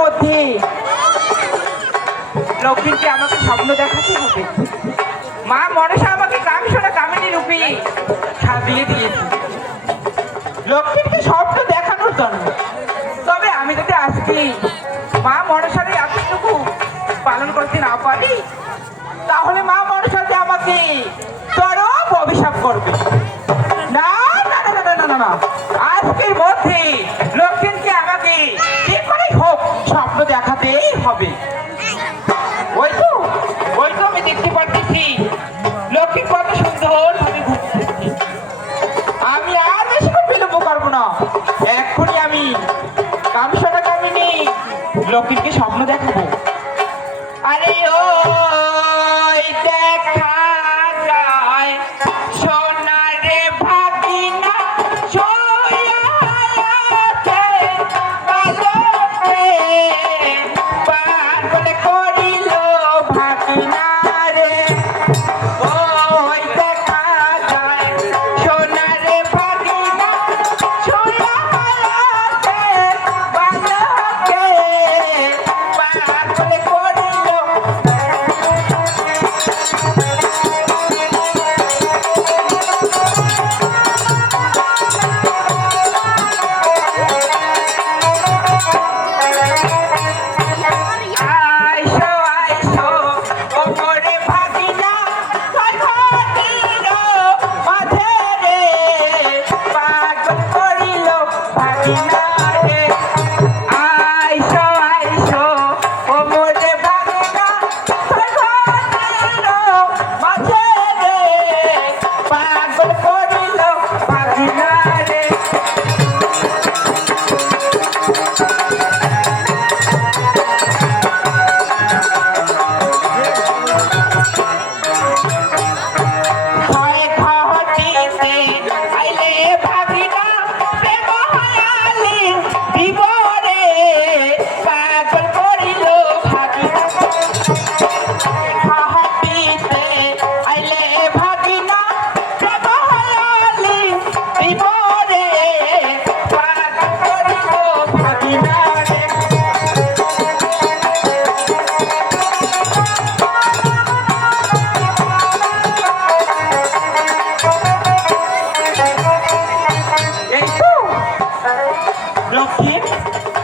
মধ্যে লক্ষ্মীকে আমাকে স্বপ্ন দেখাতে হবে। মা মনসা আমাকে কামিনী কামিনী রূপে সাজিয়ে দিয়েছে লক্ষ্মীকে স্বপ্ন দেখানোর জন্য। তবে আমি যদি আজকে মা মনসার এতটুকু পালন করতে না পারি, তাহলে মা মনসা যে আমাকে চরম অভিশাপ করবে। না না না না না না, আজকের মধ্যে লক্ষ্মীকে আমাকে যে করেই হোক স্বপ্ন দেখাতেই হবে। ওই তো আমি দেখতে পাচ্ছি লক্ষ্মী কত সুন্দর ভাবে ঘুরছে। আমি আর বেশি বিলম্ব করবো না, এক্ষুনি আমি কামিনী লক্ষ্মীকে স্বপ্ন দেখাবো। আরে ও দেখা যায় সোনারে ভাগিনা পাগল করিল ভাগিনা রে। ওই দেখা যায় সোনারে ভাগিনা পাগল করিল।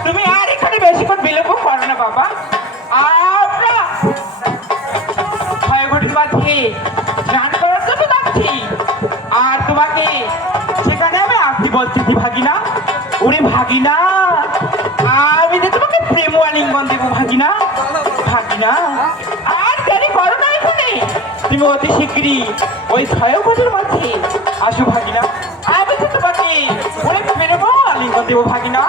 তুমি আর এখানে বেশিক্ষণ বিলম্ব করো না বাবা। আমরা ছয় ঘটির মাঝে স্নান করার জন্য যাচ্ছি, আর তোমাকে সেখানে আমি আপনি বলতেছি ভাগিনা। ওরে ভাগিনা, আমি যে তোমাকে প্রেম আলিঙ্গন দেবো ভাগিনা। আর দেরি করো না, এখানে তুমি অতি শীঘ্রই ওই ছয় ঘটির মাঝে আসো ভাগিনা। আমি যে তোমাকে ওরে প্রেম আলিঙ্গন দেবো ভাগিনা।